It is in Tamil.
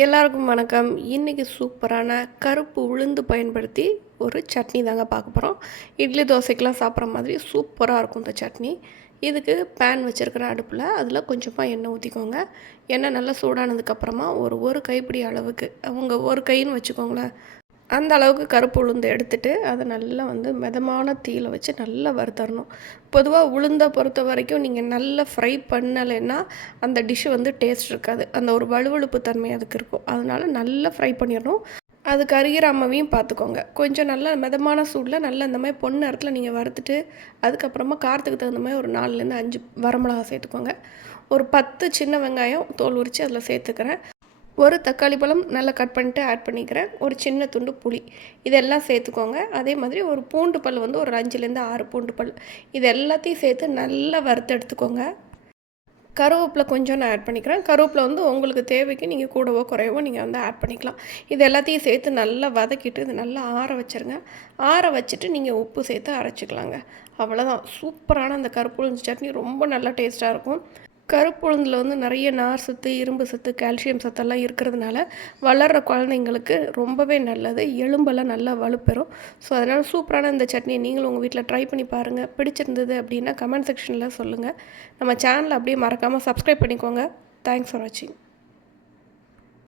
எல்லாருக்கும் வணக்கம். இன்றைக்கி சூப்பரான கருப்பு உளுந்து பயன்படுத்தி ஒரு சட்னி தாங்க பார்க்க போகிறோம் இட்லி தோசைக்கெலாம் சாப்பிட்ற மாதிரி சூப்பராக இருக்கும் இந்த சட்னி. இதுக்கு பேன் வச்சுருக்கிற அடுப்பில் அதில் கொஞ்சமாக எண்ணெய் ஊற்றிக்கோங்க எண்ணெய் நல்லா சூடானதுக்கப்புறமா ஒரு ஒரு கைப்பிடி அளவுக்கு அவங்க ஒரு கைன்னு வச்சுக்கோங்களேன் அந்த அளவுக்கு கருப்பு உளுந்து எடுத்துட்டு அதை நல்லா வந்து மிதமான தீயில் வச்சு நல்லா வறுத்தரணும். பொதுவாக உளுந்தை பொறுத்த வரைக்கும் நீங்கள் நல்லா ஃப்ரை பண்ணலைன்னா அந்த டிஷ்ஷு வந்து டேஸ்ட் இருக்காது. அந்த ஒரு வலுவழுப்பு தன்மை அதுக்கு இருக்கும். அதனால நல்லா ஃப்ரை பண்ணிடணும் அது கருகிராமவையும் பார்த்துக்கோங்க கொஞ்சம் நல்லா மிதமான சூடில் நல்லா இந்த மாதிரி பொண்ணு நேரத்தில் நீங்கள் வறுத்துட்டு அதுக்கப்புறமா காரத்துக்கு தகுந்த மாதிரி ஒரு நாலுலேருந்து அஞ்சு வரமிளகா சேர்த்துக்கோங்க. ஒரு பத்து சின்ன வெங்காயம் தோல் உரித்து அதில் சேர்த்துக்கிறேன். ஒரு தக்காளி பழம் நல்லா கட் பண்ணிட்டு ஆட் பண்ணிக்கிறேன். ஒரு சின்ன துண்டு புளி. இதெல்லாம் சேர்த்துக்கோங்க. அதே மாதிரி ஒரு பூண்டு பல் வந்து ஒரு அஞ்சுலேருந்து ஆறு பூண்டு பல். இது எல்லாத்தையும் சேர்த்து நல்லா வறுத்து எடுத்துக்கோங்க. கருவேப்பிலை கொஞ்சம் நான் ஆட் பண்ணிக்கிறேன். கருவேப்பிலை வந்து உங்களுக்கு தேவைக்கு நீங்கள் கூடவோ குறையவோ நீங்கள் வந்து ஆட் பண்ணிக்கலாம். இது எல்லாத்தையும் சேர்த்து நல்லா வதக்கிட்டு இது நல்லா ஆற வச்சுருங்க. ஆற வச்சுட்டு நீங்கள் உப்பு சேர்த்து அரைச்சிக்கலாங்க. அவ்வளோதான் சூப்பரான அந்த கருப்பு சட்னி ரொம்ப நல்லா டேஸ்ட்டாக இருக்கும். கருப்புழுந்தில் வந்து நிறைய நார் சத்து இரும்பு சத்து கால்சியம் சத்தெல்லாம் இருக்கிறதுனால வளர்கிற குழந்தைங்களுக்கு ரொம்பவே நல்லது. எலும்பெல்லாம் நல்லா வலுப்பெறும். ஸோ அதனால் சூப்பரான இந்த சட்னியை நீங்களும் உங்கள் வீட்டில் ட்ரை பண்ணி பாருங்கள் பிடிச்சிருந்தது அப்படின்னா கமெண்ட் செக்ஷனில் சொல்லுங்கள் நம்ம சேனலை அப்படியே மறக்காமல் சப்ஸ்கிரைப் பண்ணிக்கோங்க. தேங்க்ஸ் ஃபார் வாட்சிங்